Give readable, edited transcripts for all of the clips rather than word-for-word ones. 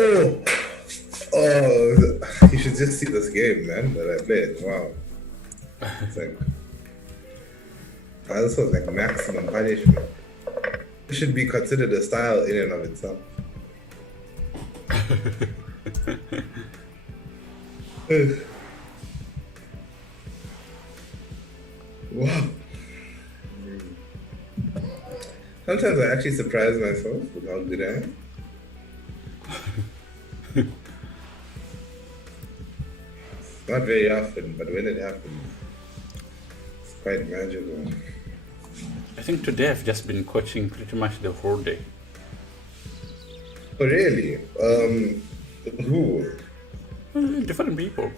Oh, oh, you should just see this game, man, that I played. Wow. It's like, this was like maximum punishment. It should be considered a style in and of itself. Wow. Sometimes I actually surprise myself with how good I am. Not very often, but when it happens, it's quite magical. I think today I've just been coaching pretty much the whole day. Oh, really? Who? Different people.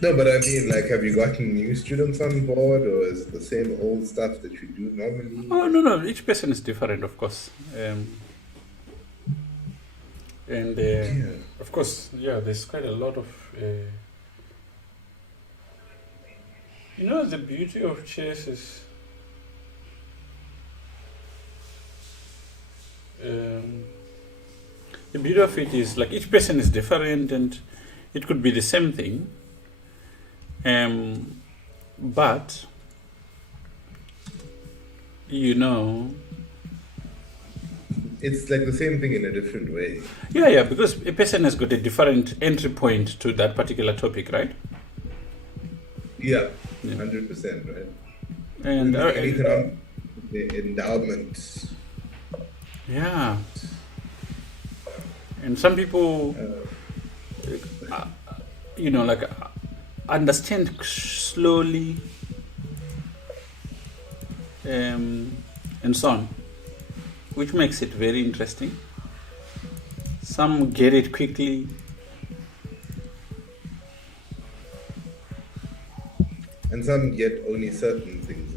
No, but I mean, like, have you gotten new students on board, or is it the same old stuff that you do normally? Oh, no. Each person is different, of course. Of course, yeah, there's quite a lot of... the beauty of chess is... the beauty of it is, like, each person is different, and it could be the same thing. But, it's like the same thing in a different way. Yeah, because a person has got a different entry point to that particular topic, right? Yeah, 100%, right? And the endowment. Yeah. And some people, understand slowly, and so on, which makes it very interesting. Some get it quickly. And some get only certain things.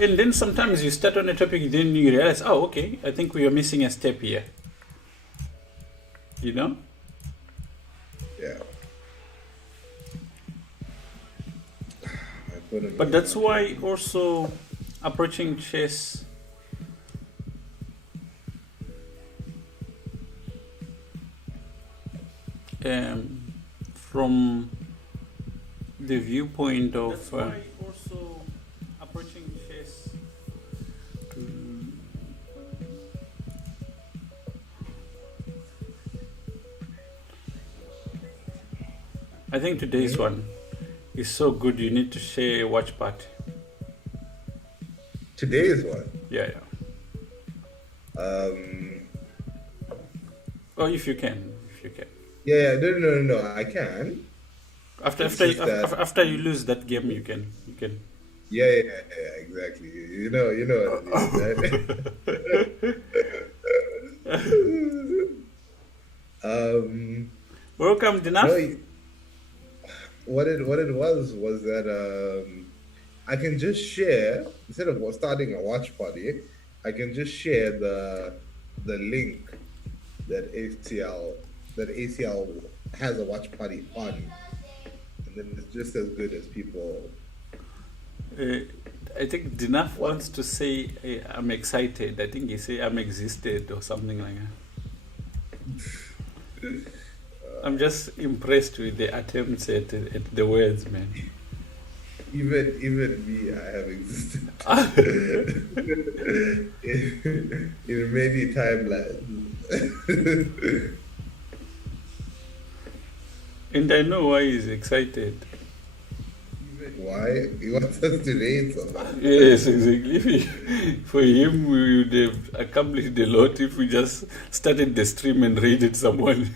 And then sometimes you start on a topic, then you realize, oh, okay, I think we are missing a step here. Yeah. But that's why also approaching chess from the viewpoint of... That's why also approaching chess I think today's one is so good you need to share a watch party. Today's one? Yeah. Oh, if you can. Yeah, no, I can. After you lose that game, you can. Yeah, exactly. You know what it is, right? Welcome, Dinaf. No, what it was that I can just share, instead of starting a watch party, I can just share the link that ACL has a watch party on, and then it's just as good as people. I think Dinaf wants to say I'm excited. I think he say I'm existed or something like that. I'm just impressed with the attempts at the words, man. Even me, I have existed in many timelines. And I know why he's excited. Why? He wants us to rate something. Yes, exactly. For him, we would have accomplished a lot if we just started the stream and rated someone.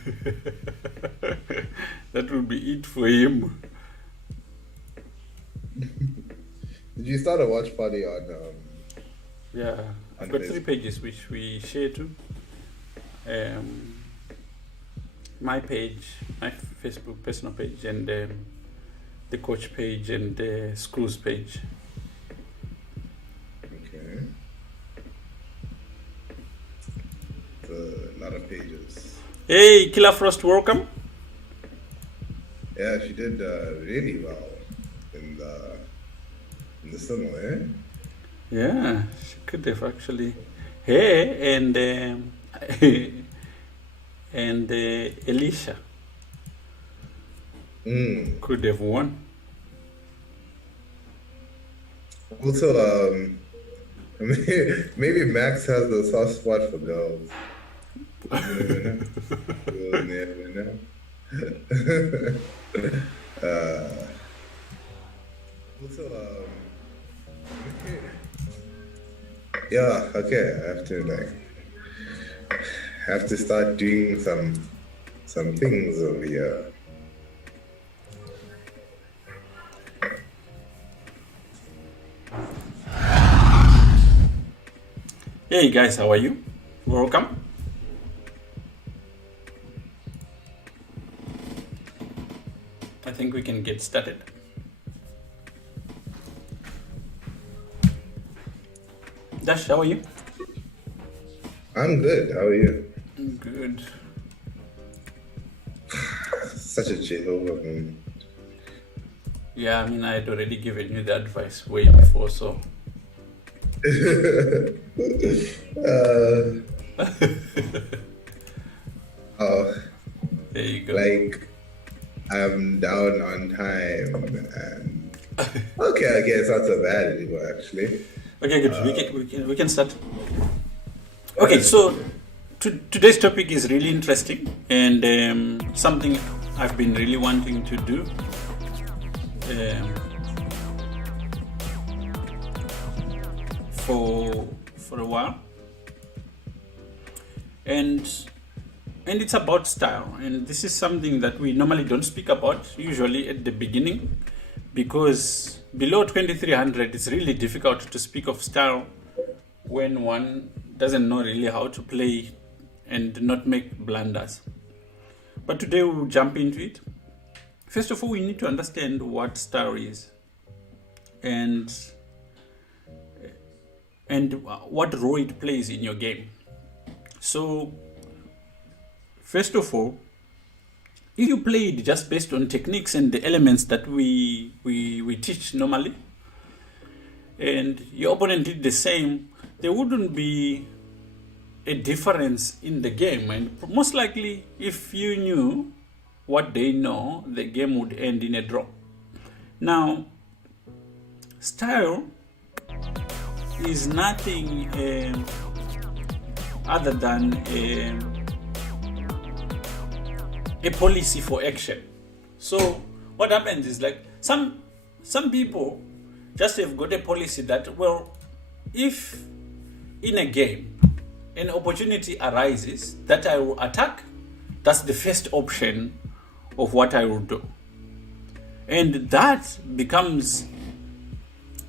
That would be it for him. Did you start a watch party on? Yeah, I've got 3 pages which we share to. My page, my Facebook personal page, and the coach page and the schools page. Okay. It's a lot of pages. Hey, Killer Frost, welcome. Yeah, she did really well in the summer, eh? Yeah, she could have actually. Hey, and and Elisha Mm. could have won. Also, maybe Max has a soft spot for girls. You never know. You never know. uh, also, yeah, okay. I have to start doing some things over here. Hey guys, how are you? Welcome. I think we can get started. Dash, how are you? I'm good. How are you? Good. Such a Jehovah man. Yeah, I mean, I had already given you the advice way before, so. uh, oh, There you go. like I'm down on time, and okay, I guess not so bad anymore. Actually, Okay, good. We can start. Okay, so today's topic is really interesting and something I've been really wanting to do. Um, for a while, and it's about style, and this is something that we normally don't speak about usually at the beginning, because below 2300 it's really difficult to speak of style when one doesn't know really how to play and not make blunders. But today we'll jump into it. First of all, we need to understand what style is and what role it plays in your game. So, first of all, if you played just based on techniques and the elements that we teach normally, and your opponent did the same, there wouldn't be a difference in the game. And most likely, if you knew what they know, the game would end in a draw. Now, style is nothing other than a policy for action. So what happens is, like, some people just have got a policy that, well, if in a game an opportunity arises that I will attack, that's the first option of what I will do, and that becomes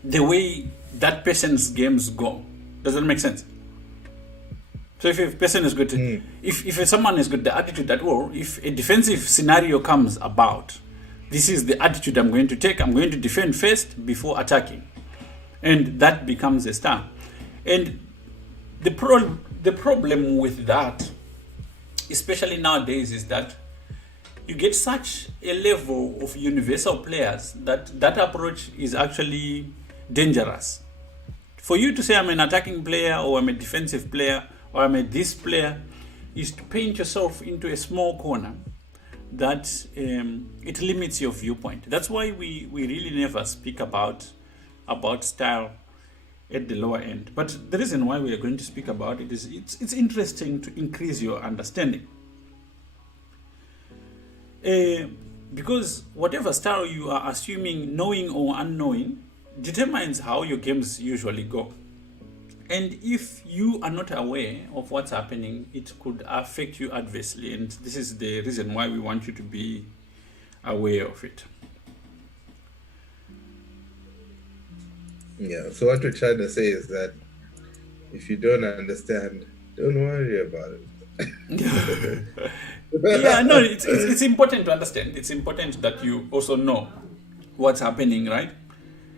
the way that person's games go. Does that make sense? So if a person is good, if someone has got the attitude that, well, if a defensive scenario comes about, this is the attitude I'm going to take. I'm going to defend first before attacking, and that becomes a style. And the problem with that, especially nowadays, is that you get such a level of universal players that approach is actually dangerous. For you to say I'm an attacking player or I'm a defensive player or I'm a this player is to paint yourself into a small corner that it limits your viewpoint. That's why we really never speak about style at the lower end. But the reason why we are going to speak about it is it's interesting to increase your understanding. Because whatever style you are assuming, knowing or unknowing, determines how your games usually go. And if you are not aware of what's happening, it could affect you adversely. And this is the reason why we want you to be aware of it. yeah. So what we're trying to say is that if you don't understand, don't worry about it. Yeah, no, it's important to understand. It's important that you also know what's happening, right?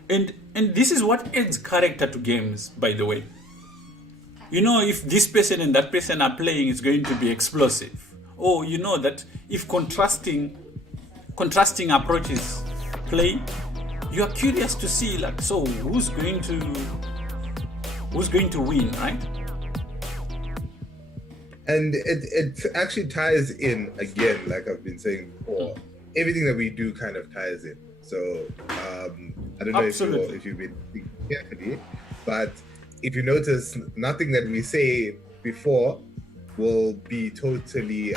And this is what adds character to games, by the way. You know, if this person and that person are playing, it's going to be explosive. Or you know that if contrasting approaches play, you are curious to see, like, so who's going to win, right? And it actually ties in again, like I've been saying before. Everything that we do kind of ties in. So I don't know Absolutely. if you've been thinking carefully, but if you notice, nothing that we say before will be totally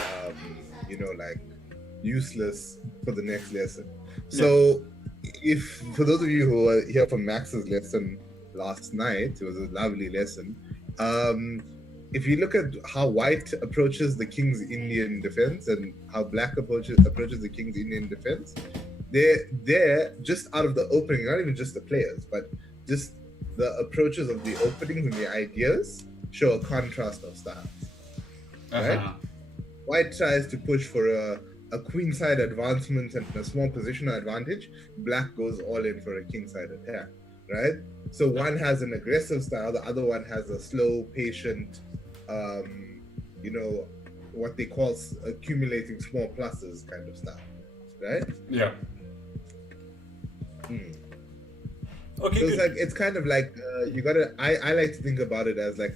like useless for the next lesson. Yeah. So if for those of you who were here for Max's lesson last night, it was a lovely lesson. Um, if you look at how white approaches the King's Indian defense and how black approaches the King's Indian defense, they're just out of the opening, not even just the players, but just the approaches of the openings and the ideas show a contrast of styles, right? Uh-huh. White tries to push for a queenside advancement and a small positional advantage. Black goes all in for a kingside attack, right? So one has an aggressive style, the other one has a slow, patient, you know, what they call accumulating small pluses kind of style, right? Yeah. Hmm. Okay, So it's like good. it's kind of like you gotta. I like to think about it as like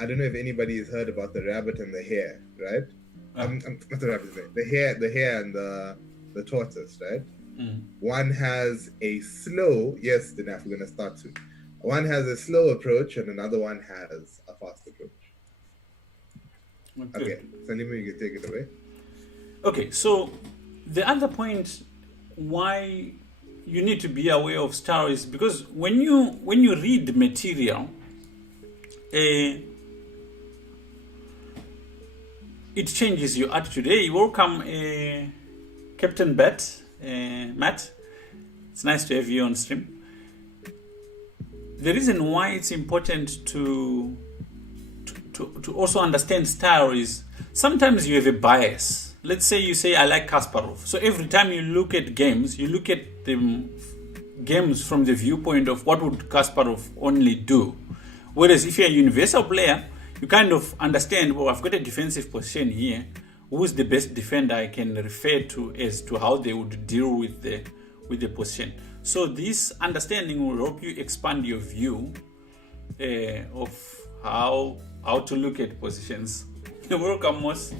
I don't know if anybody has heard about the rabbit and the hare, right? Uh, Not the rabbit, the hare and the tortoise, right? mm, One has a slow. Yes, Dinaf, we're gonna start soon. One has a slow approach and another one has a fast approach. okay. Okay, Sanima, you can take it away. Okay, so the other point why you need to be aware of style is because when you read material, uh, it changes your attitude. Hey, welcome, Captain Matt. It's nice to have you on stream. The reason why it's important to also understand style is sometimes you have a bias. Let's say you say I like Kasparov. So every time you look at games, you look at the games from the viewpoint of what would Kasparov only do. Whereas if you're a universal player, you kind of understand, well, I've got a defensive position here. Who's the best defender I can refer to as to how they would deal with the position. So this understanding will help you expand your view of how to look at positions. You're welcome, Moss.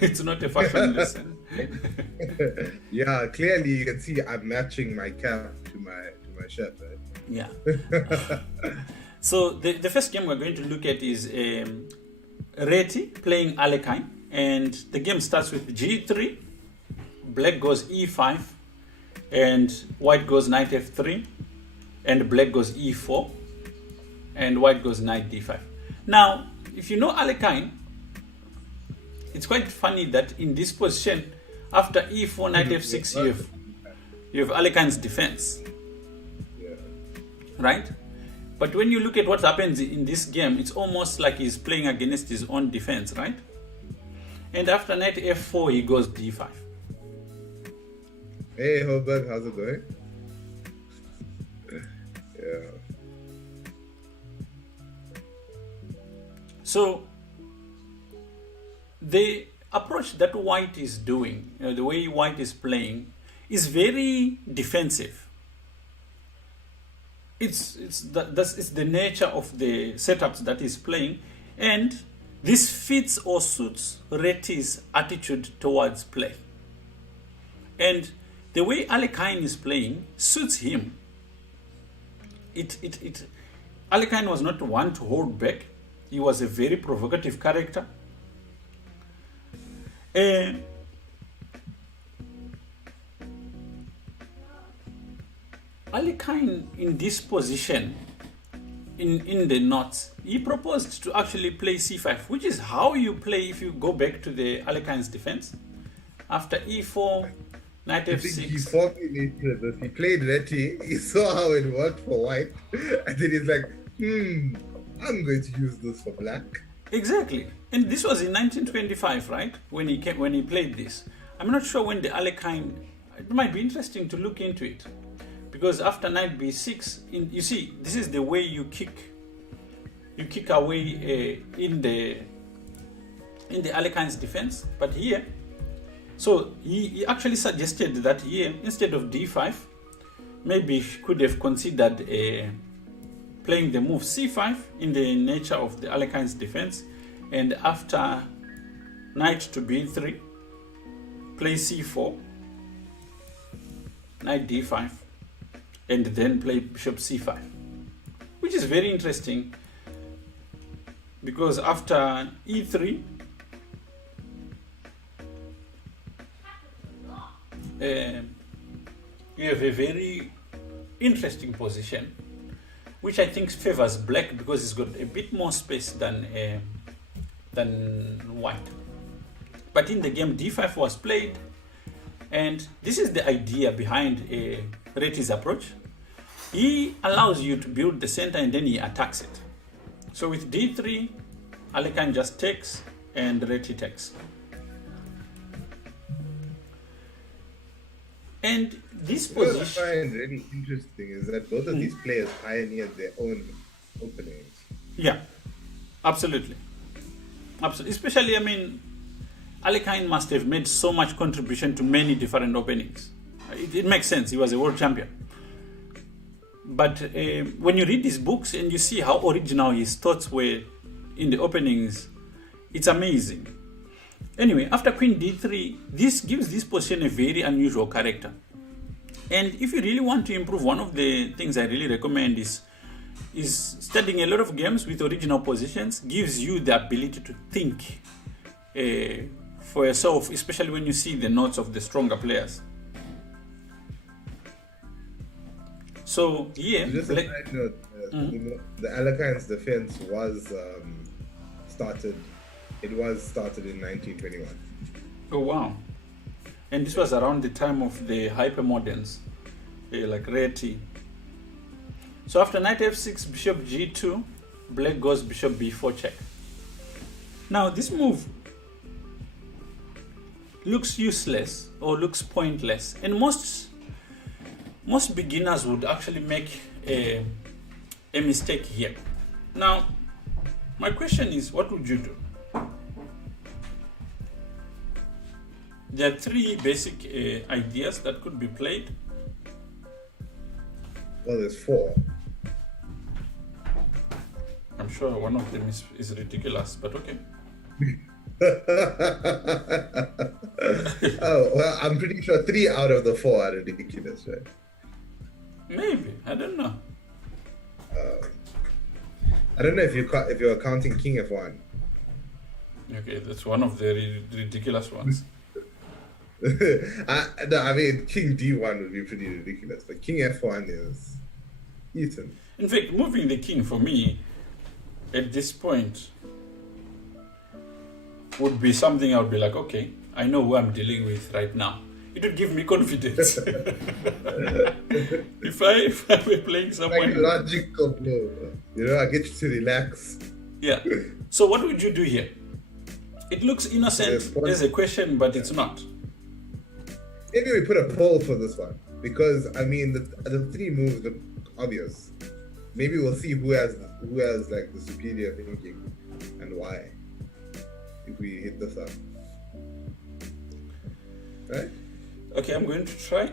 It's not a fashion lesson. Yeah, clearly you can see I'm matching my cap to my shirt, Yeah. right? So the first game we're going to look at is Reti playing Alekhine, and the game starts with G3, black goes E5, and white goes knight F3, and black goes E4, and white goes knight D5. Now, if you know Alekhine, it's quite funny that in this position, after E4, knight F6, you have Alekhine's defense, Yeah. right? But when you look at what happens in this game, it's almost like he's playing against his own defense, right? And after knight F4, he goes D5. Hey, Holberg, how's it going? Yeah. So the approach that white is doing, the way white is playing, is very defensive. It's the nature of the setups that he's playing, and this fits or suits Reti's attitude towards play. And the way Alekhine is playing suits him. Alekhine was not one to hold back. He was a very provocative character. Alekhine in this position, in the knots, he proposed to actually play c5, which is how you play if you go back to the Alekhine's defense. After e4, knight I think he f6. formulated this. He played Reti, he saw how it worked for white, and then he's like, I'm going to use this for black. Exactly. And this was in 1925, right? When he played this. I'm not sure when the Alekhine. It might be interesting to look into it, because after knight b6, you see, this is the way you kick away in the Alekhine's defense. But here, so he actually suggested that here, instead of d5, maybe he could have considered playing the move c5 in the nature of the Alekhine's defense, And after knight to b3, play c4, knight d5, and then play bishop c5, which is very interesting because after e3, you have a very interesting position, which I think favors black because it's got a bit more space than white. But in the game, d5 was played, and this is the idea behind Retti's approach. He allows you to build the center and then he attacks it. So with d3, Alekhine just takes and Retti takes. And this position, What I find really interesting is that both of these players pioneered their own openings. yeah, absolutely. Absolutely. Especially, I mean, Alekhine must have made so much contribution to many different openings. It makes sense. He was a world champion. But when you read these books and you see how original his thoughts were in the openings, it's amazing. Anyway, after queen d3, this gives this position a very unusual character. And if you really want to improve, one of the things I really recommend is studying a lot of games with original positions. Gives you the ability to think for yourself, especially when you see the notes of the stronger players. So here, Just a side note, the Alekhine's defense was started. It was started in 1921. oh wow. And this was around the time of the hypermoderns, like Retti. So after knight f6, bishop g2, black goes bishop b4 check. Now this move looks useless or looks pointless, and most beginners would actually make a mistake here. Now, my question is, what would you do? There are three basic ideas that could be played. Well, there's four. I'm sure one of them is ridiculous, but okay. Oh, well, I'm pretty sure 3 out of the 4 are ridiculous, right? Maybe, I don't know. I don't know if you're counting king f1. Okay, that's one of the ridiculous ones. I mean, king d1 would be pretty ridiculous, but king f1 is eaten. In fact, moving the king for me at this point would be something I would be like, okay, I know who I'm dealing with right now. It would give me confidence. if I were playing someone, like logical blow, I get you to relax. Yeah. So what would you do here? It looks innocent as a question, but it's not. Maybe we put a poll for this one because I mean the 3 moves look obvious. Maybe we'll see who has like the superior thinking and why. If we hit this up, right? Okay, I'm going to try.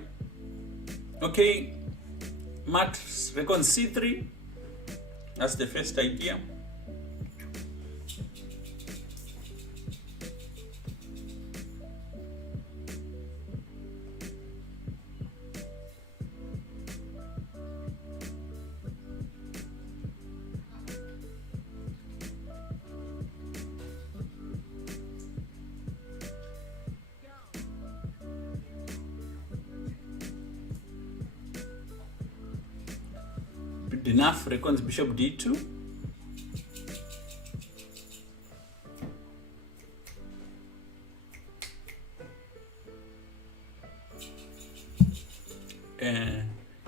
Okay, Matt reckons c3. That's the first idea. Enough reckons bishop d2.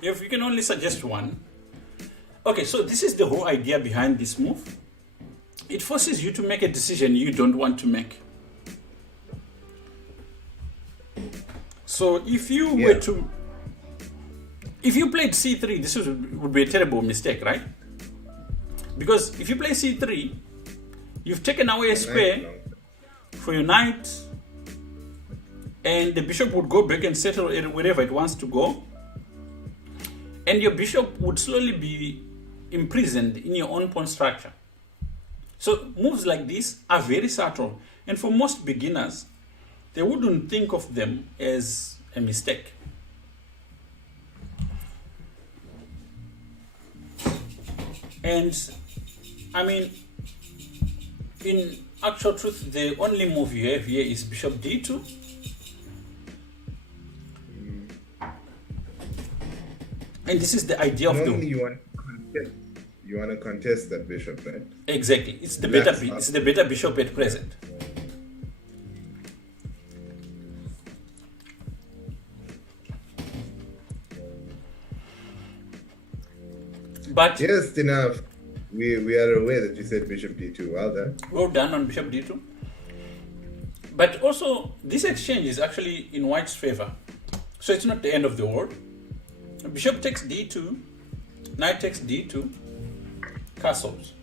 If you can only suggest one. Okay, so this is the whole idea behind this move. It forces you to make a decision you don't want to make. So if you were to, if you played c3, this would be a terrible mistake, right? Because if you play c3, you've taken away a square for your knight, and the bishop would go back and settle wherever it wants to go. And your bishop would slowly be imprisoned in your own pawn structure. So moves like this are very subtle. And for most beginners, they wouldn't think of them as a mistake. And I mean, in actual truth, the only move you have here is bishop d2. And this is the idea of Normally, the... you want to contest that bishop, right? Exactly. It's the better bishop at present. But Just enough. We are aware that you said bishop d2. Well done. well done on bishop d2. But also, this exchange is actually in white's favor. So it's not the end of the world. Bishop takes d2, knight takes d2, castles.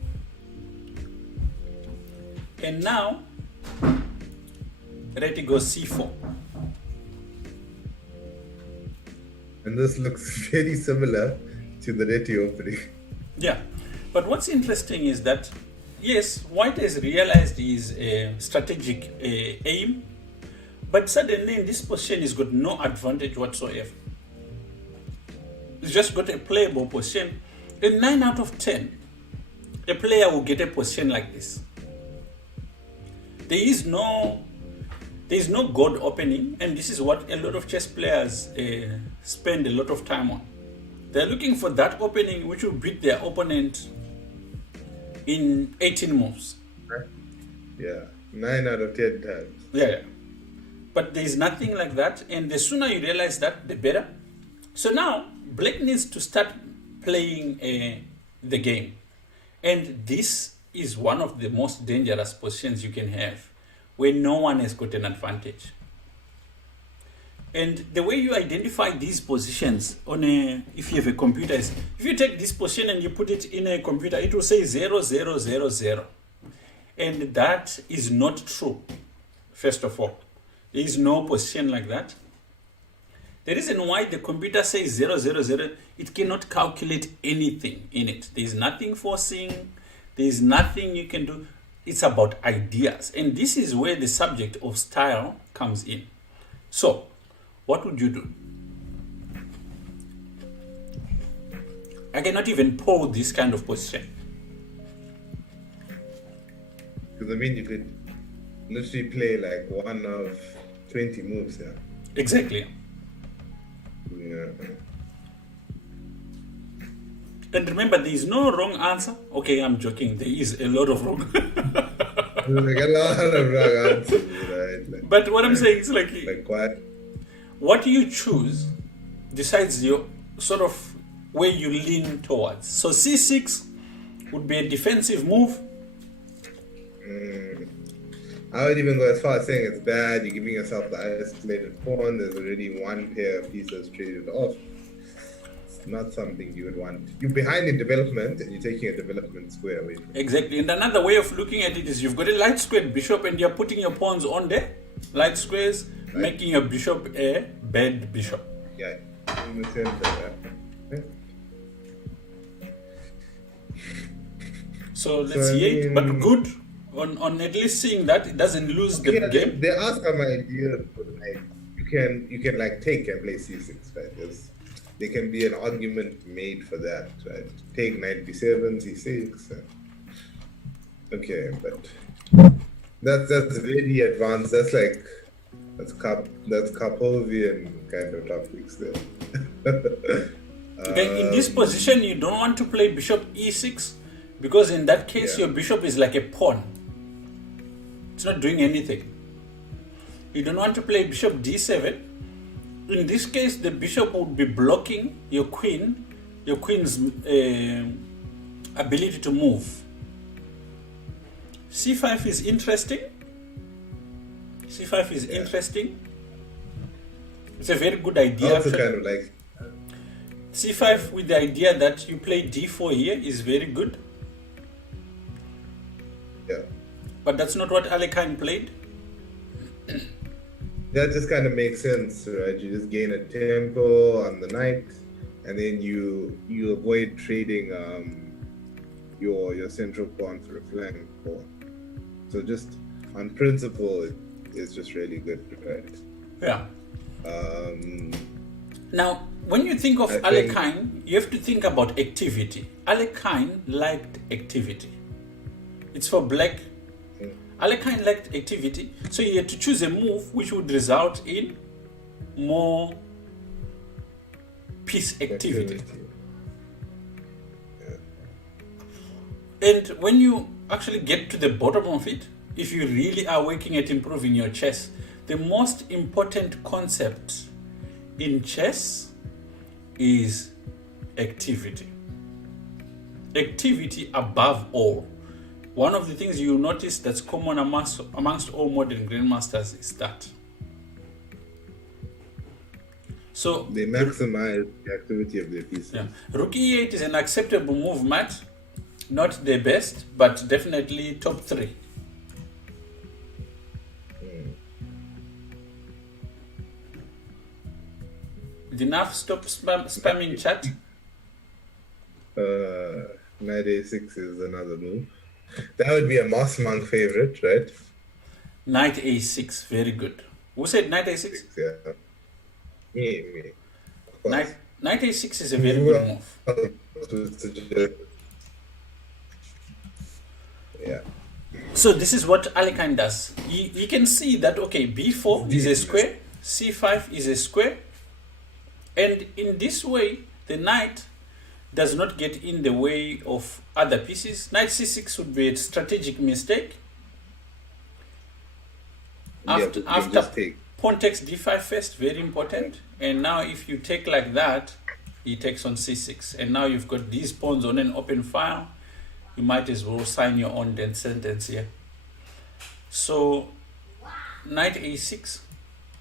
And now, ready goes c4. And this looks very similar to the Reti opening. Yeah, but what's interesting is that, yes, white has realized his strategic aim, but suddenly in this position he's got no advantage whatsoever. He's just got a playable position. In 9 out of 10, a player will get a position like this. There is no God opening, and this is what a lot of chess players spend a lot of time on. They're looking for that opening which will beat their opponent in 18 moves. Yeah, 9 out of 10 times. Yeah. But there's nothing like that, and the sooner you realize that, the better. So now, Black needs to start playing the game. And this is one of the most dangerous positions you can have, where no one has got an advantage. And the way you identify these positions if you have a computer is, if you take this position and you put it in a computer, it will say 0, 0, 0, 0. And that is not true, first of all. There is no position like that. The reason why the computer says 0, 0, 0, it cannot calculate anything in it. There is nothing forcing, there is nothing you can do. It's about ideas. And this is where the subject of style comes in. So, what would you do? I cannot even pull this kind of position. Because I mean, you could literally play like one of 20 moves, yeah. Exactly. Yeah. And remember, there is no wrong answer. Okay, I'm joking. There is a lot of wrong. Like a lot of wrong answers, right? Like, But what I'm saying is like what you choose decides your sort of where you lean towards. So c6 would be a defensive move. I would even go as far as saying it's bad. You're giving yourself the isolated pawn. There's already one pair of pieces traded off. It's not something you would want. You're behind in development and you're taking a development square away from it. Exactly. And another way of looking at it is you've got a light squared bishop and you're putting your pawns on there. Light squares, right, making your bishop a bad bishop. Yeah, in the center. Yeah. So let's see it, but good on at least seeing that it doesn't lose the game. There are some ideas for like you can like take and play c6, right? There can be an argument made for that, right? Take knight b7, c6. Okay, but that's very advanced. That's Karpovian kind of topics there. Okay, in this position, you don't want to play bishop e6 because in that case, your bishop is like a pawn. It's not doing anything. You don't want to play bishop d7. In this case, the bishop would be blocking your queen's ability to move. c5 is interesting. c5 is interesting. It's a very good idea. Also kind of like c5 with the idea that you play d4 here is very good. Yeah. But that's not what Alekhine played. That just kind of makes sense, right? You just gain a tempo on the knight, and then you avoid trading your central pawn for a flank pawn. So just on principle, it's just really good, right? Yeah. Um, Now, when you think of I think Alekhine, you have to think about activity. Alekhine liked activity. It's for black. mm, Alekhine liked activity, so he had to choose a move which would result in more piece activity. Yeah. And when you actually get to the bottom of it, if you really are working at improving your chess, the most important concept in chess is activity. Activity above all. One of the things you notice that's common amongst all modern grandmasters is that. So They maximize the activity of their pieces. yeah, rook e8 is an acceptable move, Matt. Not the best, but definitely top 3. Enough, stop spamming chat. Knight a6 is another move. That would be a Moss Monk favorite, right? Knight a6, very good. Who said knight a6? Yeah. Me. Of course. Knight a6 is a very good move. Yeah. So this is what Alekhine does. You can see that, okay, b4 is a square, c5 is a square, and in this way, the knight does not get in the way of other pieces. Knight c6 would be a strategic mistake. After pawn takes d5 first, very important. And now if you take like that, he takes on c6. And now you've got these pawns on an open file. You might as well sign your own death sentence here. So knight a6,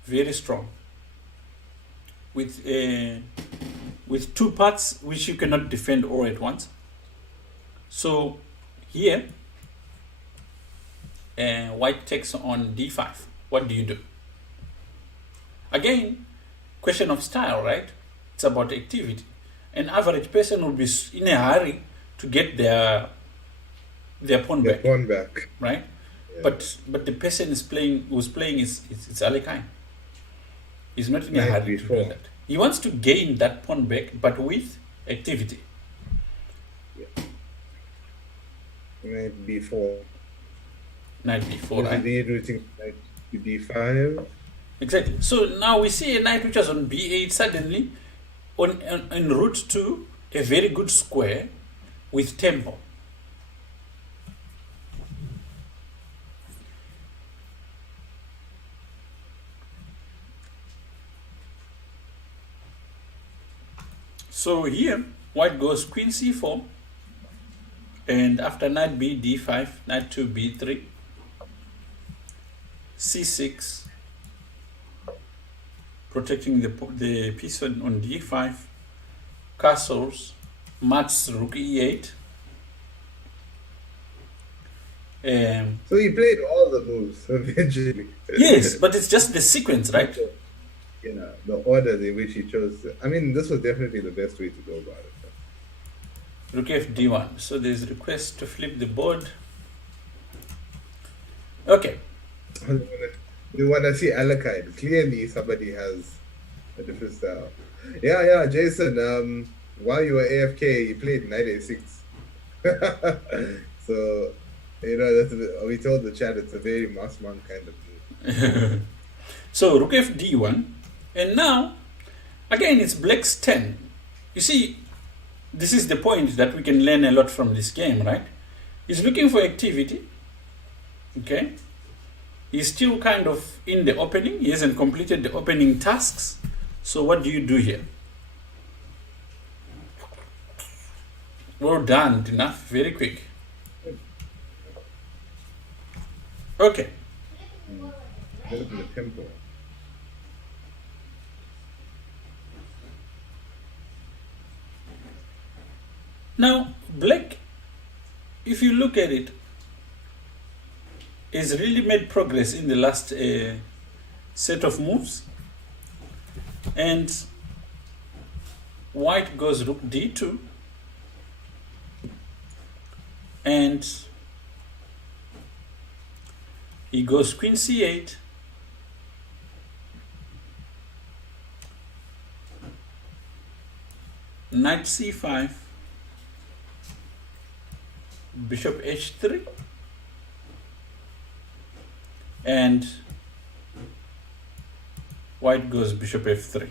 very strong. With 2 parts which you cannot defend all at once. So here, white takes on d5. What do you do? Again, question of style, right? It's about activity. An average person will be in a hurry to get their pawn back. Right? Yeah. But the person who's playing is Alekhine. He's not in a hurry to do that. He wants to gain that pawn back, but with activity. Yeah. Knight b4. Knight b4, right? Routing knight to d5. Exactly. So now we see a knight which was on b8 suddenly en route to a very good square with tempo. So here, white goes queen c4, and after knight b, d5, knight to b3, c6, protecting the piece on d5, castles, mats rook e8. So he played all the moves eventually. Yes, but it's just the sequence, right? You know, the order in which he chose. I mean, this was definitely the best way to go about it. Rook f d1. So there's a request to flip the board. Okay. We want to see Alekhine. Clearly, somebody has a different style. Yeah, Jason. While you were AFK, you played knight a6. So, you know, we told the chat it's a very Moss Monk kind of move. So rook f d1. And now, again, it's black's 10. You see, this is the point that we can learn a lot from this game, right? He's looking for activity. Okay? He's still kind of in the opening. He hasn't completed the opening tasks. So what do you do here? Well done, enough, very quick. Okay. The tempo. Now, black, if you look at it, has really made progress in the last set of moves. And white goes rook d2. and he goes queen c8, knight c5, bishop h3, and white goes bishop f3.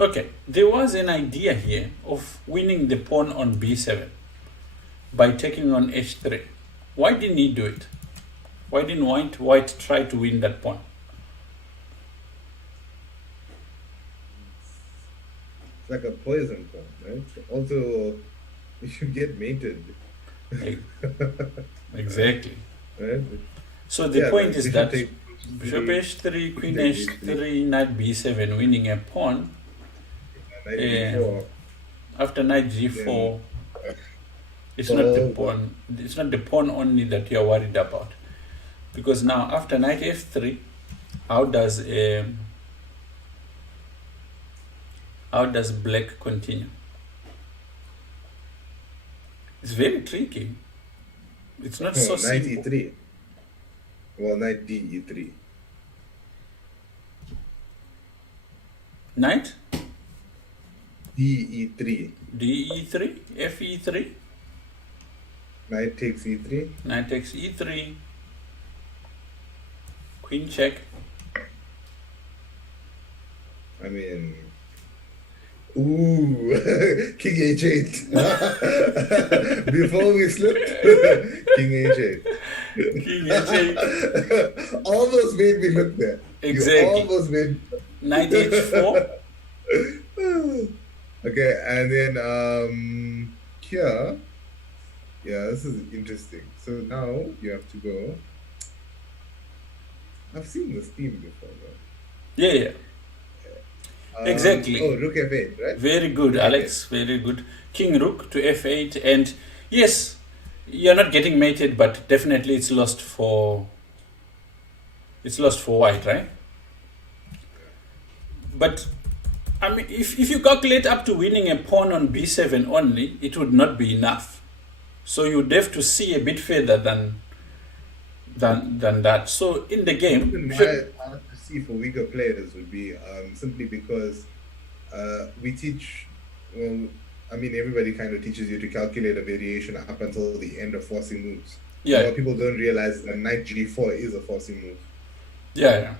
Okay, there was an idea here of winning the pawn on b7 by taking on h3. Why didn't he do it? Why didn't white try to win that pawn? It's like a poison pawn, right? Also, you get mated, E- Exactly. right? So the Yeah, point like is bishop that take bishop three, h3, queen queen take e3, h3, knight b7, winning a pawn. knight Um, d4, After knight then g4, it's not the solve. pawn. It's not the pawn only that you are worried about, because now after knight f3, how does um, how does black continue? It's very tricky. It's not so Knight simple. e3. Well, knight d e3. Knight D e3. d e3, f e3, Knight takes e3. knight takes e3, queen check. I mean, ooh, king h8. Before we slipped, king h8. King h8. Almost made me look there. You Exactly. almost made. Knight h4. Okay, and then here, yeah, this is interesting. So now you have to go. I've seen this theme before, though. Yeah, yeah. Exactly. Oh, rook f8, right? Very good, Rook Alex. Very good. King rook to f8, and yes, you're not getting mated, but definitely it's lost for white, right? But I mean, if you calculate up to winning a pawn on b7 only, it would not be enough. So you'd have to see a bit further than that. So in the game, reason why it's hard to see for weaker players would be simply because we teach, well, I mean, everybody kind of teaches you to calculate a variation up until the end of forcing moves. yeah, What people don't realize is that knight g4 is a forcing move. yeah, yeah.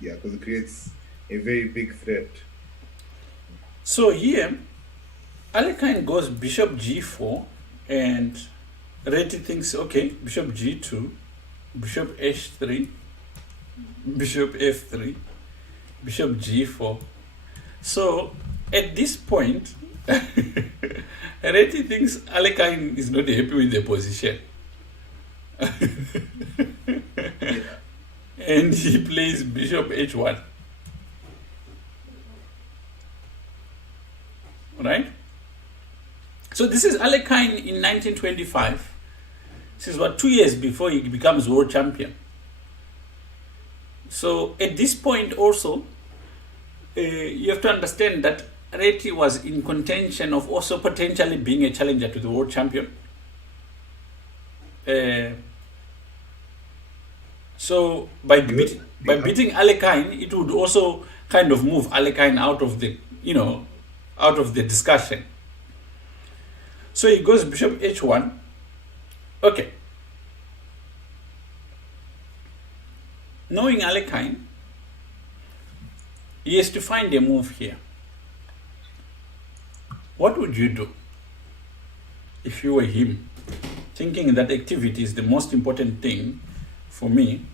Yeah, because it creates a very big threat. So here, Alekhine goes bishop g4, and Reti thinks, okay, bishop g2, bishop h3, bishop f3, bishop g4. So at this point, Reti thinks Alekhine is not happy with the position. And he plays bishop h1. Right? So this is Alekhine in 1925. This is what, 2 years before he becomes world champion. So at this point also, you have to understand that Reti was in contention of also potentially being a challenger to the world champion. So by beating Alekhine, it would also kind of move Alekhine out of the discussion. So he goes bishop h1. Okay. Knowing Alekhine, he has to find a move here. What would you do if you were him, thinking that activity is the most important thing for me?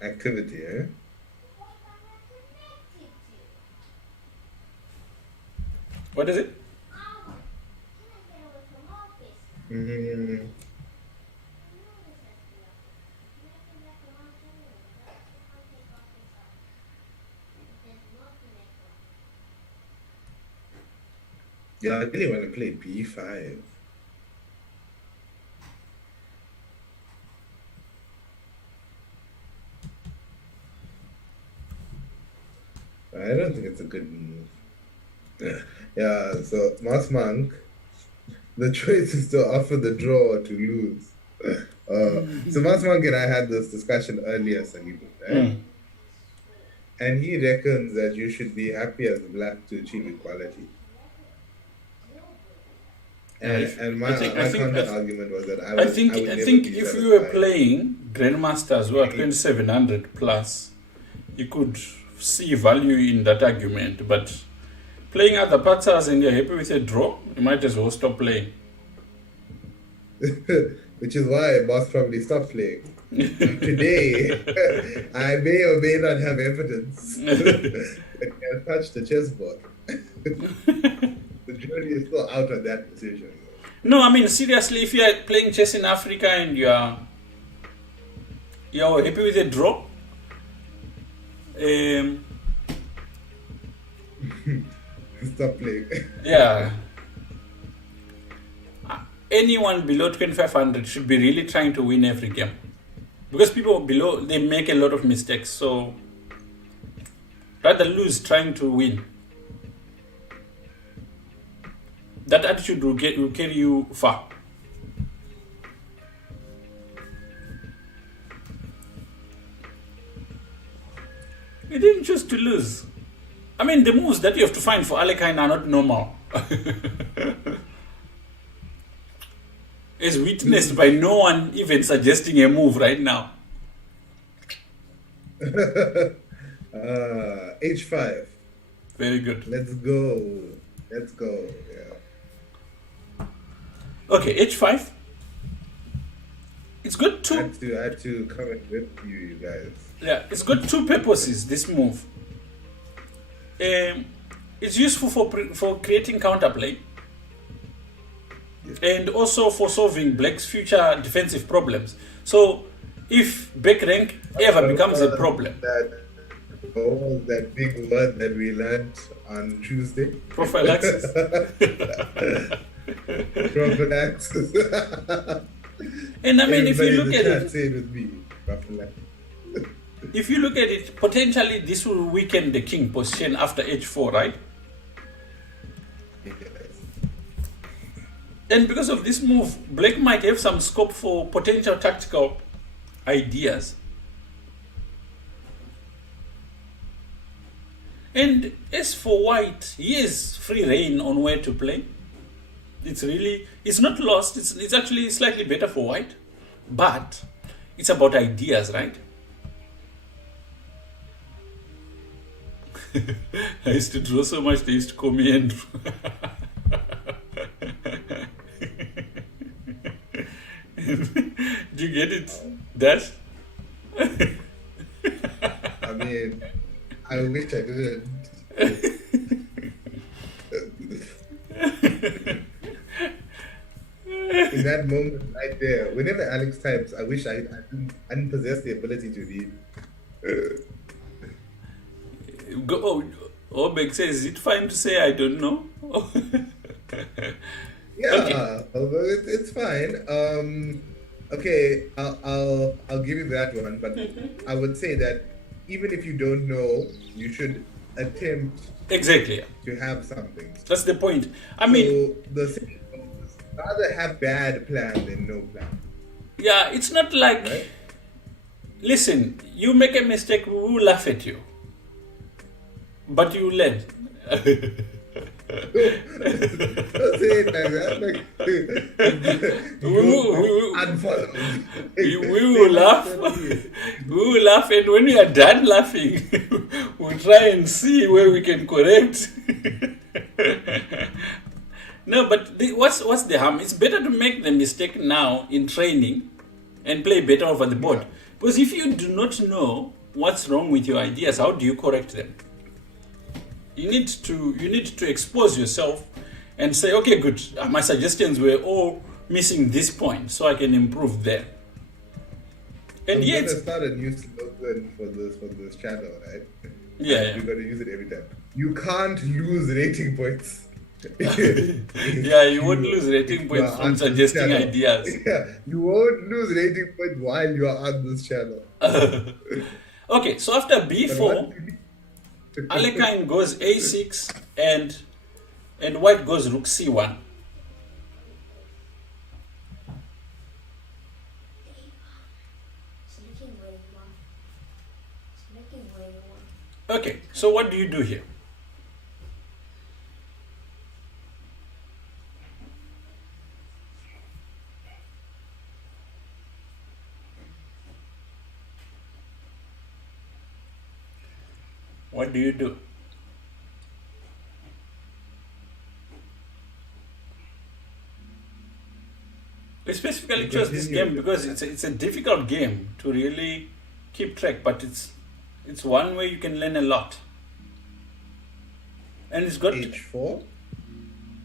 Activity, eh? What is it? Mm, Yeah, I really want to play B5. I don't think it's a good move. Yeah, so Moss Monk, the choice is to offer the draw or to lose. So Moss Monk and I had this discussion earlier, Salibu, right? Mm. And he reckons that you should be happy as black to achieve equality. Yeah, And I my think, my counter argument was that I would I never think be if you were satisfied. playing Grandmaster as well, 2700 plus, you could see value in that argument. But playing other patas and you're happy with a draw, you might as well stop playing. Which is why Boss probably stopped playing. Today, I may or may not have evidence that he has touched the chessboard. The jury is still out on that decision. No, I mean seriously, if you are playing chess in Africa and you're happy with a draw, um, Stop playing. yeah, anyone below 2500 should be really trying to win every game because people below they make a lot of mistakes. So rather lose trying to win. That attitude will carry you far. You didn't choose to lose. I mean, the moves that you have to find for Alekhine are not normal. As witnessed by no one even suggesting a move right now. H5. Very good. Let's go. Let's go. Yeah. Okay, H5. It's got two. I had to come and with you guys. Yeah, it's got two purposes. This move. It's useful for creating counterplay, and also for solving Black's future defensive problems. So, if back rank ever becomes a problem, What was that big word that we learned on Tuesday? prophylaxis. Prophylaxis. And I mean, if you Everybody in look the at chat, it, say it with me. Prophylaxis. if you look at it, potentially this will weaken the king position after h4, right? Yes. And because of this move, Black might have some scope for potential tactical ideas. And as for White, he has free reign on where to play. It's not lost, it's actually slightly better for White. But it's about ideas, right? I used to draw so much, they used to call me Andrew. Do you get it, Dash? I mean, I wish I didn't. In that moment right there, whenever Alex types, I wish I didn't possess the ability to read. Obek says, is it fine to say I don't know? Yeah, Okay. although it's fine. Okay, I'll give you that one, but I would say that even if you don't know, you should attempt Exactly. to have something. That's the point. I So mean, the thing is, rather have bad plan than no plan, yeah, it's not like, right? listen, you make a mistake, we will laugh at you. But you learn. Don't say it like that. Like, unfollow. We will laugh. We will laugh, and when we are done laughing, we'll try and see where we can correct. No, but what's the harm? It's better to make the mistake now in training and play better over the board. Yeah. Because if you do not know what's wrong with your ideas, how do you correct them? You need to expose yourself and say, okay, good. My suggestions were all missing this point, so I can improve there. And I'm yet, gonna start a new slogan for this channel, right? yeah, We're gonna use it every time. You can't lose rating points. Yeah, you won't lose rating If you points are from on this suggesting channel. ideas. Yeah, you won't lose rating point while you are on this channel. Okay, so after But what b4, do you Alekhine goes a6 and white goes rook c1. Okay, so what do you do here? What do you do? We specifically you chose this continue with game your because plan? it's a difficult game to really keep track, but it's one way you can learn a lot. And it's got H4?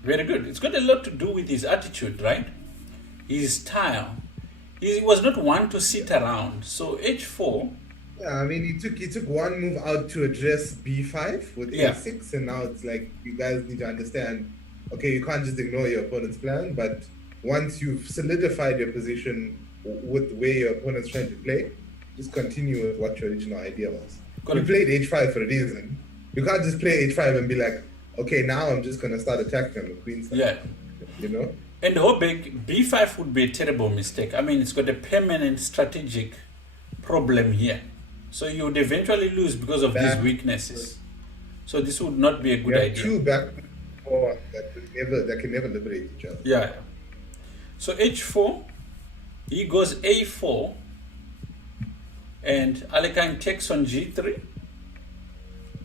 very good. It's got a lot to do with his attitude, right? His style. He was not one to sit around. So h4, Yeah, I mean, he took one move out to address b5 with yeah, a6, and now it's like you guys need to understand. Okay, you can't just ignore your opponent's plan, but once you've solidified your position with the way your opponent's trying to play, just continue with what your original idea was. You correct. played h5 for a reason. You can't just play h5 and be like, okay, now I'm just gonna start attacking on the queen side. Yeah. You know? And Hobig, b5 would be a terrible mistake. I mean, it's got a permanent strategic problem here. So you would eventually lose because of these Back, weaknesses. So this would not be a you good have idea. two back and forth that can never liberate each other. Yeah. So h4, he goes a4, and Alekhine takes on g3,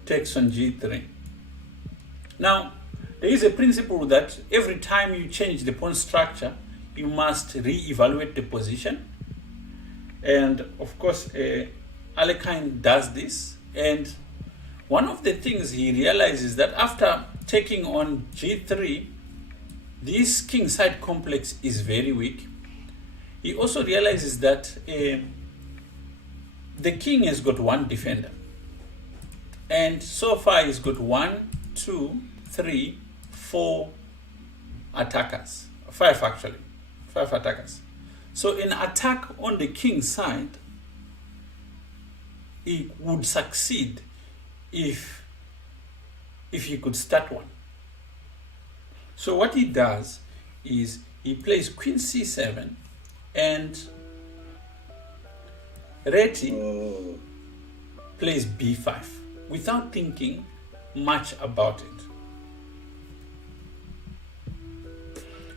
takes on g3. Now, there is a principle that every time you change the pawn structure, you must re-evaluate the position. And of course, Alekhine does this. And one of the things he realizes that after taking on g3, this king side complex is very weak. He also realizes that the king has got one defender. And so far he's got 1, 2, 3, 4 attackers. 5 actually. 5 attackers. So an attack on the king side, he would succeed if he could start one. So what he does is he plays queen c7 and Reti Oh. plays b5 without thinking much about it.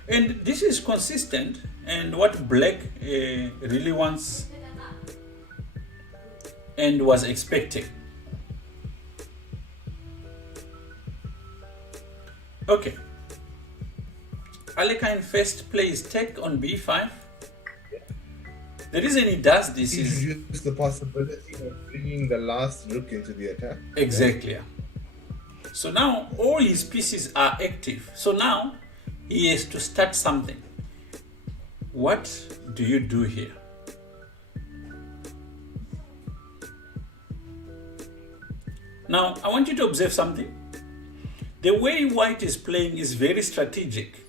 And this is consistent and what Black really wants and was expecting. Okay. Alekhine first plays take on b5. The reason he does this is Introduce the possibility of bringing the last rook into the attack. exactly. So now all his pieces are active. So now he has to start something. What do you do here? Now I want you to observe something. The way white is playing is very strategic.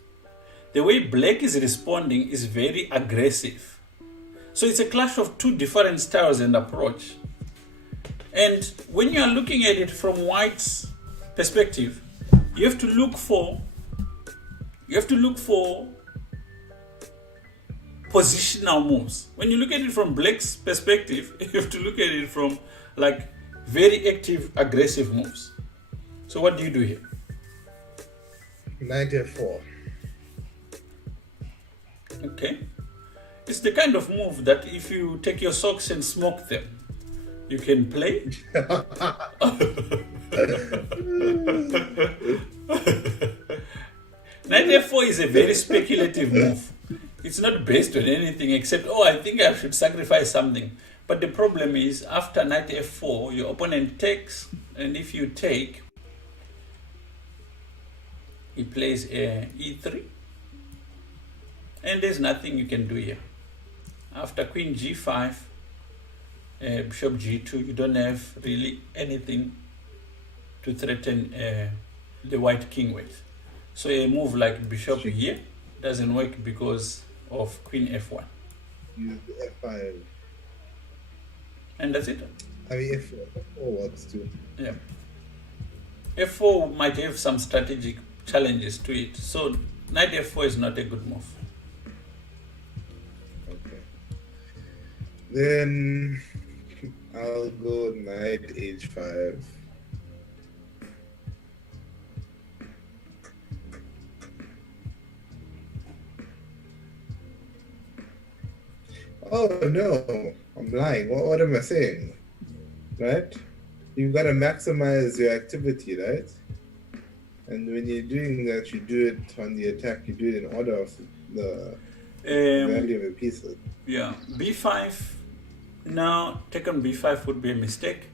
The way black is responding is very aggressive. So it's a clash of two different styles and approach. And when you are looking at it from white's perspective, you have to look for positional moves. When you look at it from black's perspective, you have to look at it from like very active, aggressive moves. So what do you do here? Knight f4. Okay. It's the kind of move that if you take your socks and smoke them, you can play. Knight f4 is a very speculative move. It's not based on anything except, oh, I think I should sacrifice something. But the problem is, after knight f4, your opponent takes, and if you take, he plays e3, and there's nothing you can do here. After queen g5, bishop g2, you don't have really anything to threaten the white king with. So a move like bishop Check. here doesn't work because of queen f1. Use the F5. And that's it. I mean, F4 works too. Yeah. f4 might have some strategic challenges to it. So knight f4 is not a good move. Okay. Then I'll go knight h5. Oh no, I'm lying. What am I saying? Right? You've got to maximize your activity, right? And when you're doing that, you do it on the attack, you do it in order of the value of the pieces. Yeah, b5. Now, take on b5 would be a mistake.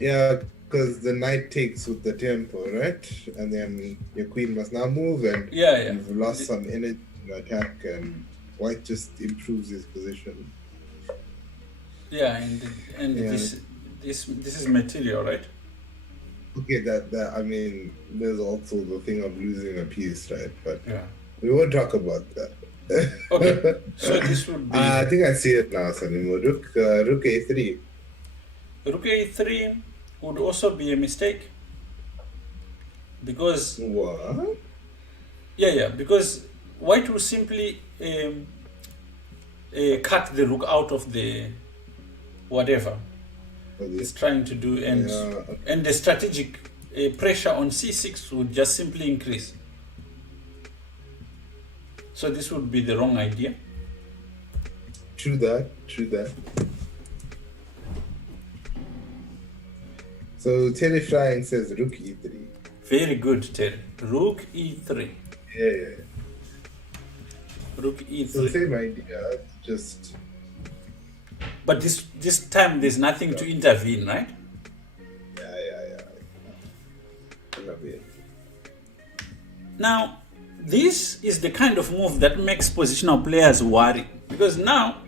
Yeah, because the knight takes with the tempo, right? And then your queen must now move, and Yeah. you've lost some energy in your attack, and white just improves his position. Yeah, and Yeah. this is material, right? Okay, that I mean, there's also the thing of losing a piece, right? But Yeah. we won't talk about that. Okay, so this would be I think I see it now, Sanimo. Rook a3. rook a3 would also be a mistake because What? because white will simply cut the rook out of the whatever it's trying to do, and and the strategic pressure on c6 would just simply increase. So this would be the wrong idea. True that. So Terry Flying says rook e3. Very good, Terry. Rook e3. Yeah. Rook e3. So same idea, just. But this time there's nothing to intervene, right? Yeah. Now, this is the kind of move that makes positional players worry, because now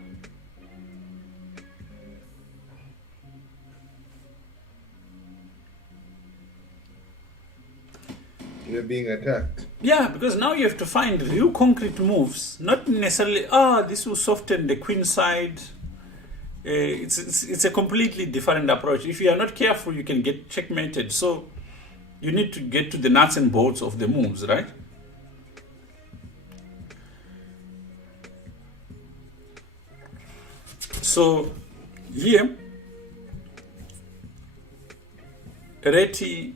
you're being attacked. yeah, because now you have to find real concrete moves, not necessarily this will soften the queen side. It's a completely different approach. If you are not careful, you can get checkmated. So you need to get to the nuts and bolts of the moves, right? So here, Reti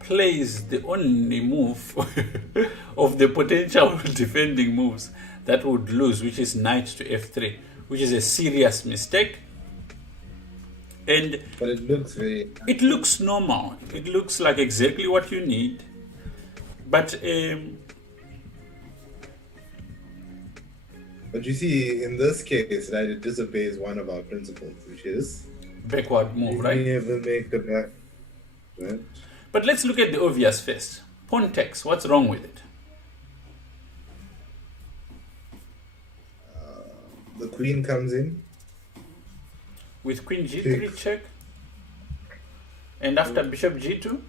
plays the only move of the potential defending moves that would lose, which is knight to f3, which is a serious mistake. And but it looks normal. It looks like exactly what you need. But you see, in this case, right, it disobeys one of our principles, which is backward move, right? Never make a back, right? But let's look at the obvious first. Pawn takes. What's wrong with it? The queen comes in. With queen g3 check. And after bishop g2?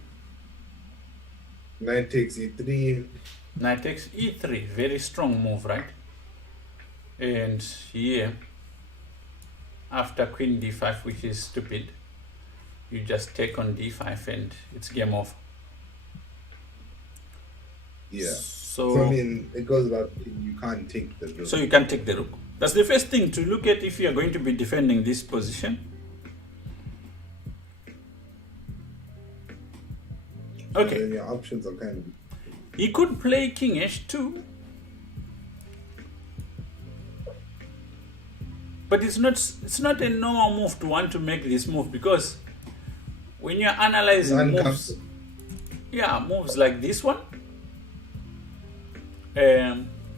Knight takes e3. Knight takes e3. Very strong move, right? And here, after queen d5, which is stupid, you just take on d5 and it's game over. Yeah. So I mean, it goes without you can't take the rook. So you can't take the rook. That's the first thing to look at if you are going to be defending this position. Okay. And then your options are kind of. He could play king h2, but it's not a normal move to want to make this move, because when you're analyzing moves, moves like this one,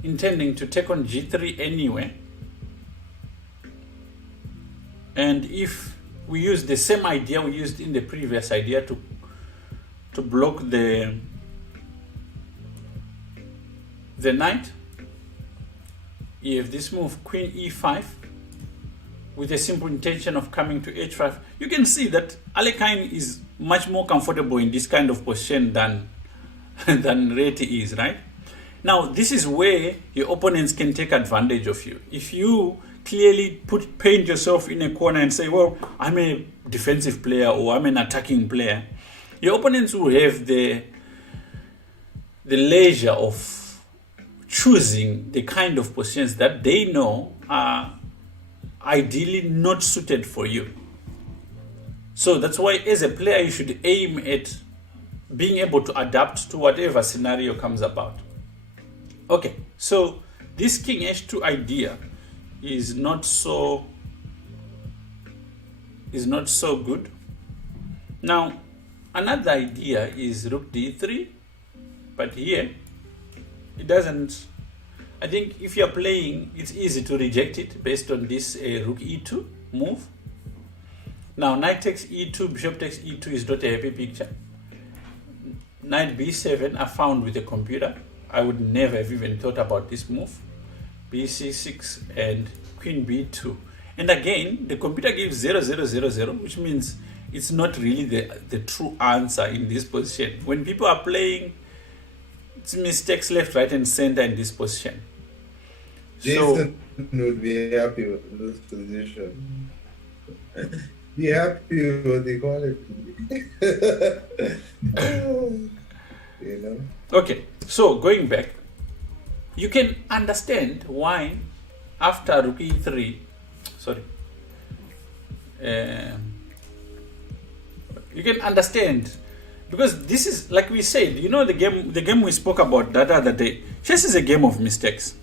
intending to take on g3 anyway, and if we use the same idea we used in the previous idea to block the knight, you have this move queen e5 with a simple intention of coming to h5. You can see that Alekhine is much more comfortable in this kind of position than than Reti is, right? Now, this is where your opponents can take advantage of you. If you clearly paint yourself in a corner and say, well, I'm a defensive player or I'm an attacking player, your opponents will have the leisure of choosing the kind of positions that they know are ideally not suited for you. So that's why as a player you should aim at being able to adapt to whatever scenario comes about. Okay, so this king h2 idea is not so good. Now another idea is rook d3, but here it doesn't. I think if you're playing, it's easy to reject it based on this rook e2 move. Now knight takes e2, bishop takes e2 is not a happy picture. Knight b7 I found with the computer. I would never have even thought about this move. bc6 and queen b2. And again, the computer gives 0, 0, 0, 0, which means it's not really the true answer in this position. When people are playing, it's mistakes left, right, and center in this position. Jason would be happy with this position. Be happy with the quality. You know? Okay, so going back, you can understand why after rook e3, you can understand, because this is, like we said, you know, the game we spoke about that other day. Chess is a game of mistakes.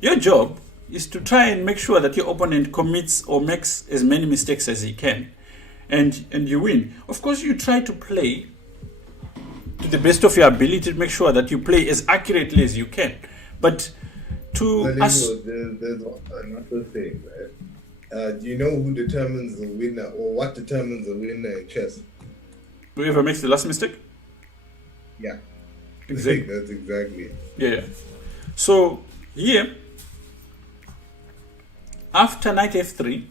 Your job is to try and make sure that your opponent commits or makes as many mistakes as he can, and you win. Of course, you try to play to the best of your ability to make sure that you play as accurately as you can. But there's another thing, right? Do you know who determines the winner, or what determines the winner in chess? Whoever makes the last mistake? Yeah. Exactly. That's exactly it. Yeah. So here, after knight f3,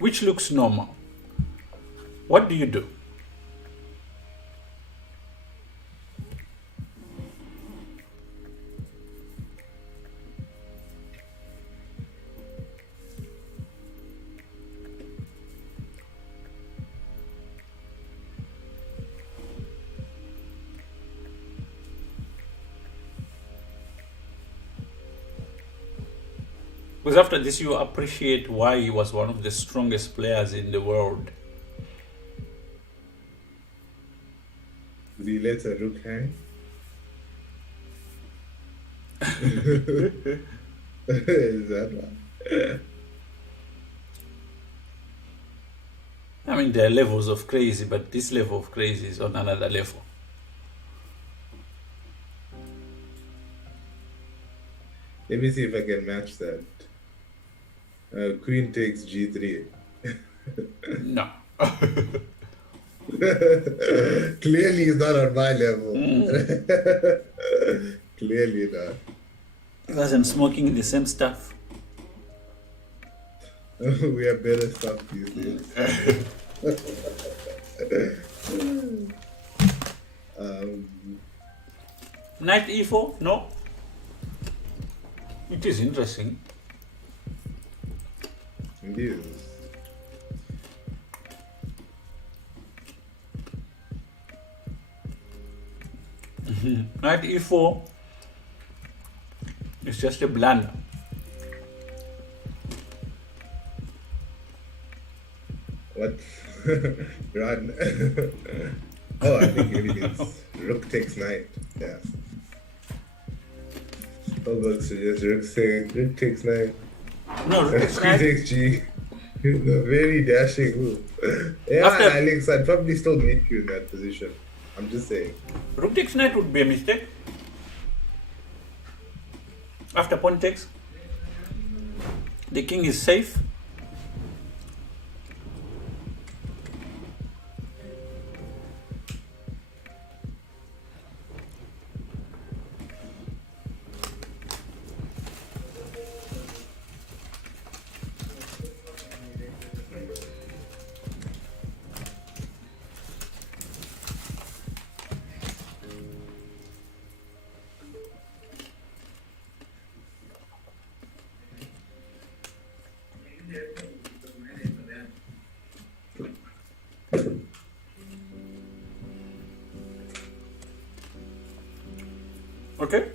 which looks normal, what do you do? Because after this, you appreciate why he was one of the strongest players in the world. Did he let a rook hang? Is that right? I mean, there are levels of crazy, but this level of crazy is on another level. Let me see if I can match that. Queen takes g3. No. Clearly, it's not on my level. Clearly not. He wasn't smoking the same stuff. We have better stuff these days. Knight e4? No. It is interesting. It is. Knight e4 is just a blunder. What? Run. Oh, I think maybe it's rook takes knight. Yeah. Oh, look, so just rook takes knight. No, rook takes Queen knight. takes g. It's a very dashing move. Yeah, Alex, I'd probably still meet you in that position. I'm just saying. Rook takes knight would be a mistake. After pawn takes, the king is safe. Okay.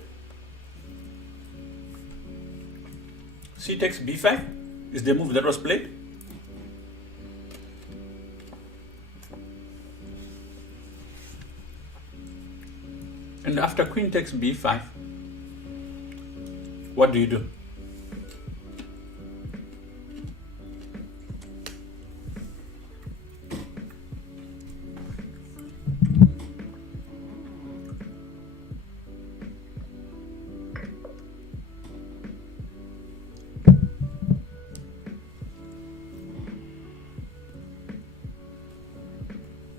C takes b5 is the move that was played. And after queen takes b5, what do you do?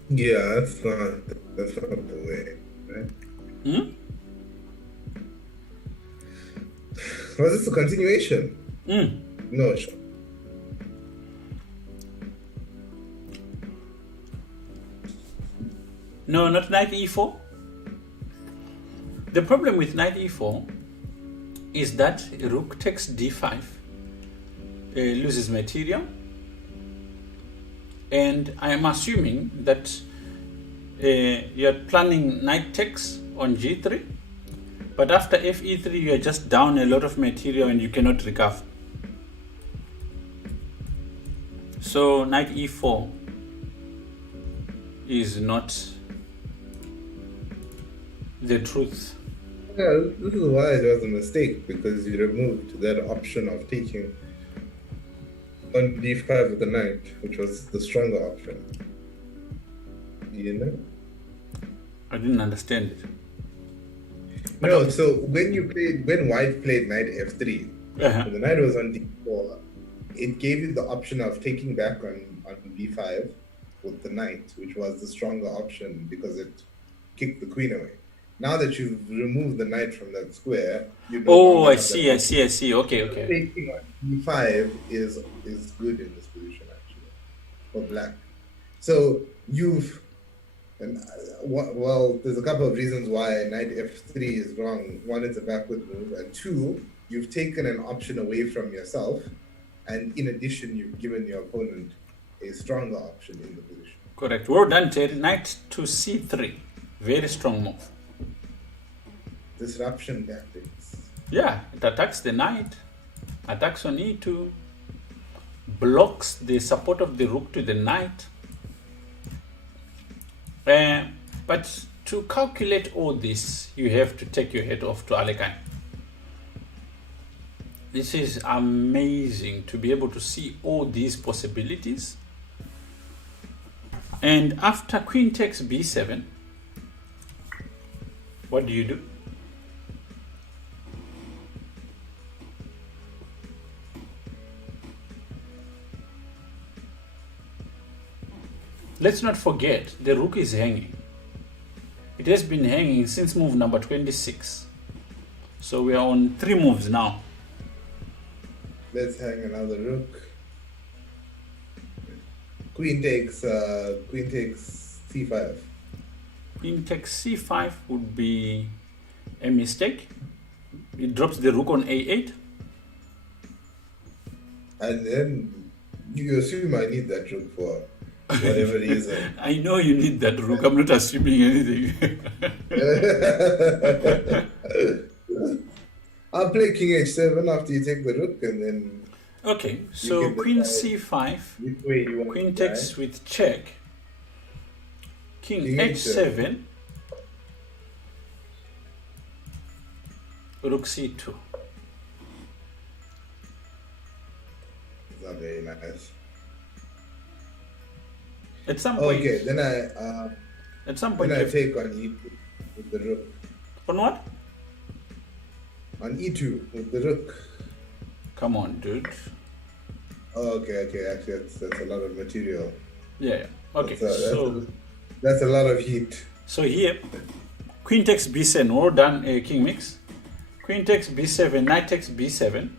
Yeah, that's not the way, right? Hmm? Was this a continuation? Mm. No, sure. No, not knight e4. The problem with knight e4 is that rook takes d5, loses material, and I am assuming that you're planning knight takes on g3, but after fe3 you're just down a lot of material and you cannot recover. So knight e4 is not the truth. Yeah, this is why it was a mistake, because you removed that option of taking on d5 with the knight, which was the stronger option. You know? I didn't understand it. No, so when white played knight f3, Uh-huh. the knight was on d4, it gave you the option of taking back on b5 with the knight, which was the stronger option because it kicked the queen away. Now that you've removed the knight from that square, you no Oh, longer I have see, that I see, I see. Okay, okay. taking on b5 is good in this position actually for black. So you've and well, there's a couple of reasons why knight f3 is wrong. One, it's a backward move, and two, you've taken an option away from yourself, and in addition, you've given your opponent a stronger option in the position. Correct. Well done, Terry. Knight to c3. Very strong move. Disruption tactics. Yeah, it attacks the knight, attacks on e2, blocks the support of the rook to the knight. But to calculate all this, you have to take your head off to Alekhine. This is amazing to be able to see all these possibilities. And after queen takes b7, what do you do? Let's not forget, the rook is hanging. It has been hanging since move number 26. So we are on 3 moves now. Let's hang another rook. Queen takes c5. Queen takes c5 would be a mistake. It drops the rook on a8. And then you assume I need that rook for whatever reason. I know you need that rook. I'm not assuming anything. I'll play king h7 after you take the rook, and then Okay, so queen c5, which way you want queen to takes try. with check, king King h7, rook c2. It's not very nice. At some point, Okay, then at some point, I you have- take on e2 with the rook. on what? On e2 with the rook. Come on, dude. Oh, okay. Actually, that's a lot of material. Yeah. Okay. That's that's a lot of heat. So here, queen takes b7. Well done, king mix. Queen takes b7. Knight takes b7.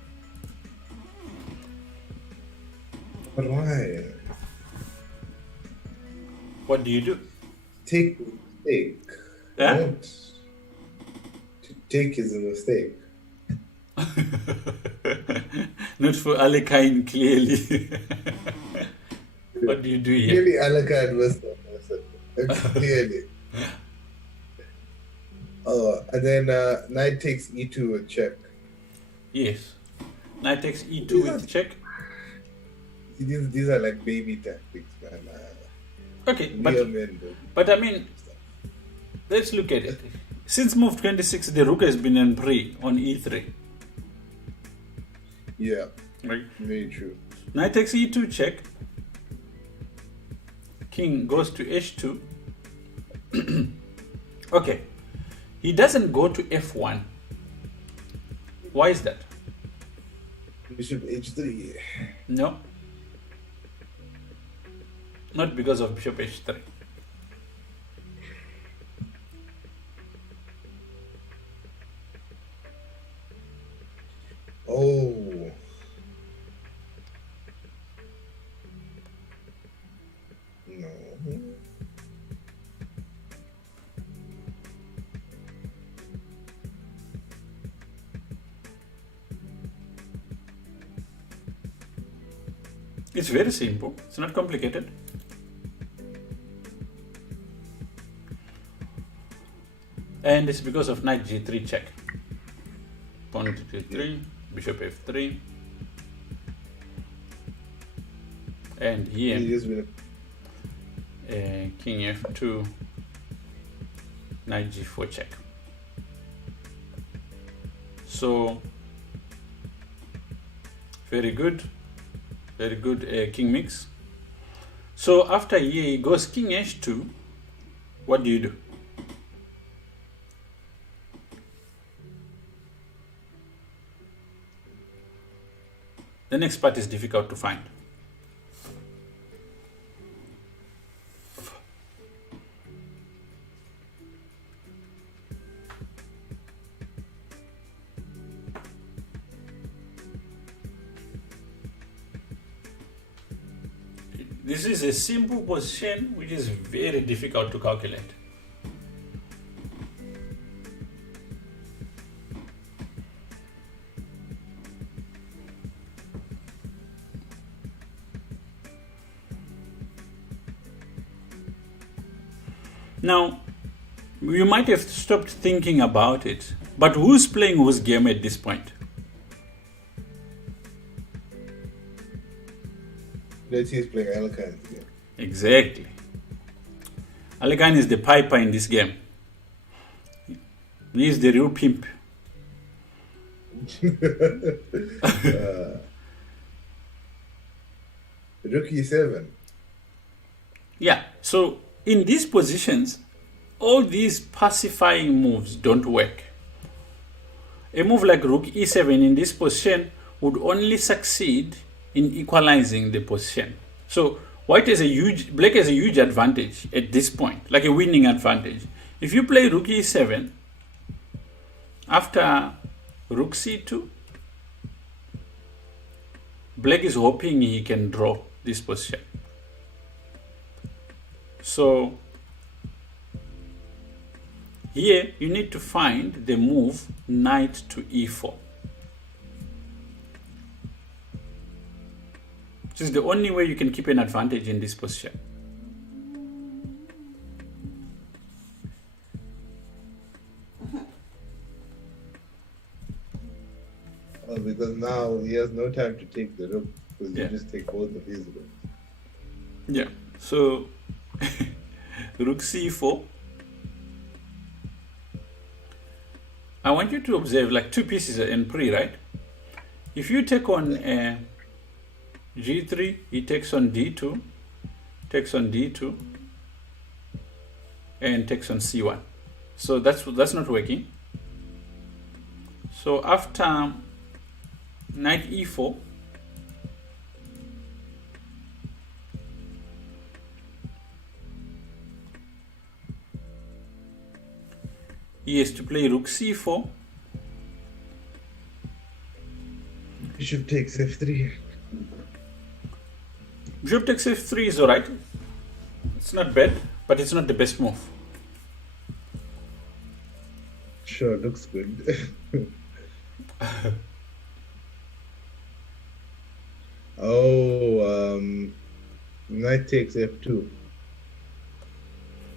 But why? What do you do? Take is a mistake. Yeah? Don't. To take is a mistake. Not for Alekhine, clearly. What do you do here? Clearly, Alaka was the person. Clearly. And then knight takes e2 with check. Yes. Knight takes e2 These are with check. these are like baby tactics, man. Okay, Real men don't but I do mean, stuff. let's look at it. Since move 26, the rook has been in pre on e3. Yeah, Right? very true. Knight takes e2 check. King goes to h2. Okay. He doesn't go to f1. Why is that? Bishop h3. No. Not because of bishop h3. Oh, no. It's very simple. It's not complicated. And it's because of knight g3 check. Pawn to g3, bishop f3. And here, He just been king f2, knight g4 check. So, very good king mix. So after here he goes king h2. What do you do? The next part is difficult to find. This is a simple position which is very difficult to calculate. Now, you might have stopped thinking about it, but who's playing whose game at this point? let's say he's playing Alcan. Yeah. Exactly. Alekan is the piper in this game. He is the real pimp. Rookie 7. Yeah, so in these positions, all these pacifying moves don't work. A move like rook e7 in this position would only succeed in equalizing the position. So black has a huge advantage at this point, like a winning advantage. If you play rook e7 after rook c2, black is hoping he can draw this position. So here you need to find the move knight to e4. This is the only way you can keep an advantage in this position. Because now he has no time to take the rook, because Yeah. you just take both of his rooks. Yeah. So rook c4. I want you to observe like two pieces in pre, right? If you take on g3, he takes on d2, takes on d2, and takes on c1. So that's not working. So after knight e4, he has to play rook c4. Bishop takes f3. Bishop takes f3 is alright. It's not bad, but it's not the best move. Sure, looks good. Oh, knight takes f2.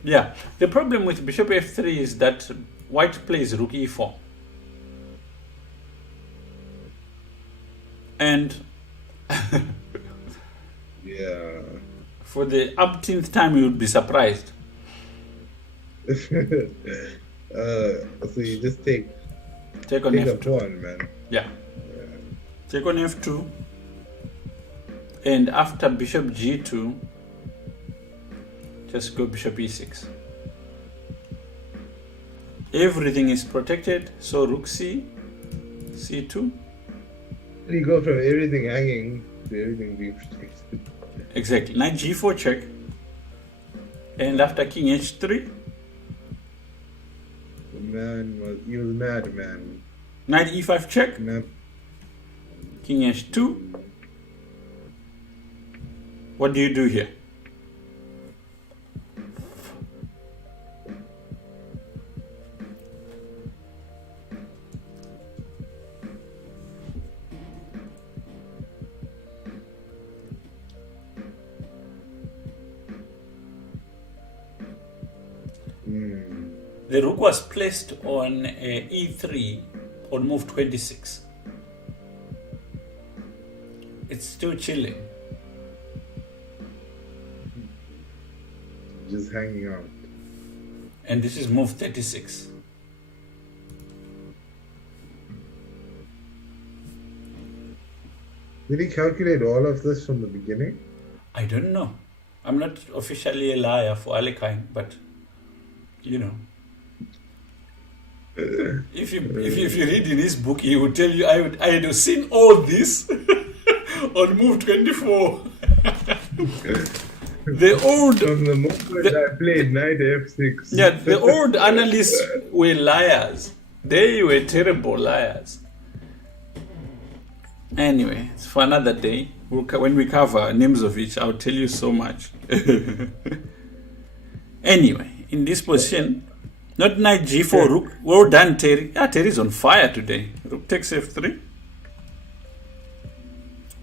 Yeah. The problem with bishop f3 is that white plays rook e4. And Yeah. for the umpteenth time, you would be surprised. So you just Take on take a f2. pawn, man. Yeah. Yeah. Take on f2. And after bishop g2, just go bishop e6. Everything is protected, so rook c, c2. You go from everything hanging to everything being protected. Exactly. Knight g4 check. And after king h3, He was mad, man. knight e5 check, Man. king h2. What do you do here? The rook was placed on e3 on move 26. It's still chilling. Just hanging out. And this is move 36. Did he calculate all of this from the beginning? I don't know. I'm not officially a liar for Alekhine, but you know. If you read in his book, he would tell you I had seen all this on move 24. The old From the moment I played knight f6. Yeah, the old analysts were liars. They were terrible liars. Anyway, it's for another day. When we cover names of each, I'll tell you so much. Anyway, in this position, not knight g4, rook. Well done, Terry. Yeah, Terry's on fire today. Rook takes f3.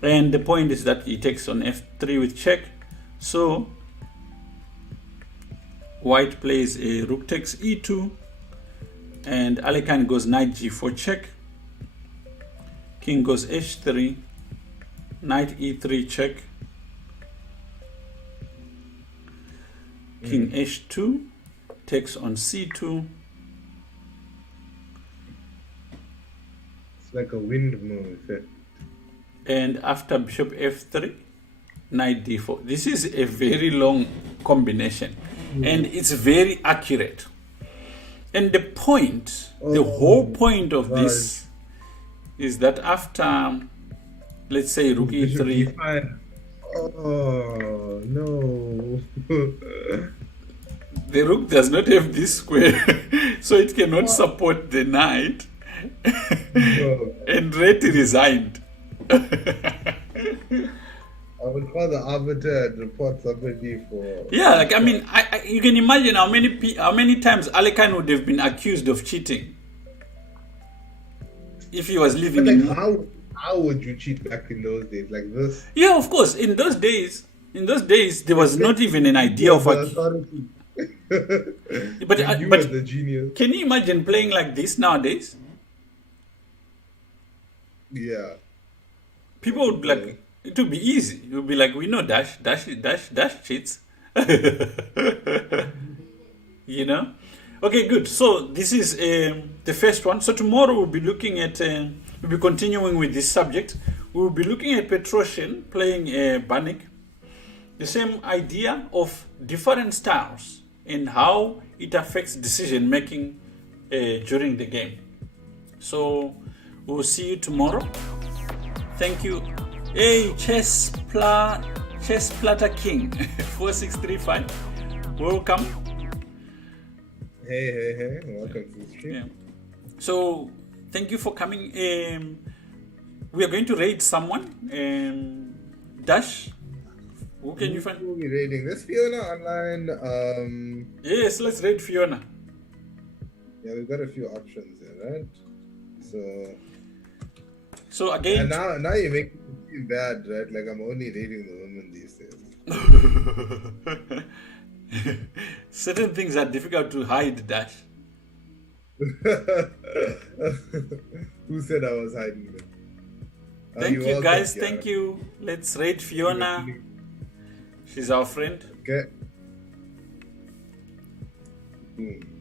And the point is that he takes on f3 with check. So, white plays a rook takes e2. And Alekhine goes knight g4 check. King goes h3. Knight e3 check. King h2 takes on c2. It's like a wind move. And after bishop f3, knight d4. This is a very long combination. And it's very accurate. And the point, the whole point of this is that after, let's say, rook e3, oh no. the rook does not have this square, so it cannot support the knight. No. And Reti resigned. I would call the arbiter and report somebody for. Yeah, like I mean, you can imagine how many times Alekhine would have been accused of cheating if he was living But in. how would you cheat back in those days like this? Yeah, of course. In those days, there was not even an idea of a. authority. But You but were the genius. can you imagine playing like this nowadays? Yeah. People would be like, it would be easy. It would be like, we know Dash cheats. You know? Okay, good. So this is the first one. So tomorrow we'll be looking at, we'll be continuing with this subject. We'll be looking at Petrosian playing Banik. The same idea of different styles and how it affects decision making during the game. So we'll see you tomorrow. Thank you. Hey, Chess Platter King 4635. Welcome. Hey. Welcome to the stream. Yeah. So thank you for coming. We are going to raid someone. Dash. Who can you find? We'll be raiding this Fiona online. Yes, let's raid Fiona. Yeah, we've got a few options here, right? So again. And now you make me feel bad, right? Like I'm only raiding the women these days. Certain things are difficult to hide, Dash. Who said I was hiding them? Thank You're you, welcome, guys. Kiara. Thank you. Let's rate Feeling, Fiona. feeling, She's our friend. okay. Boom.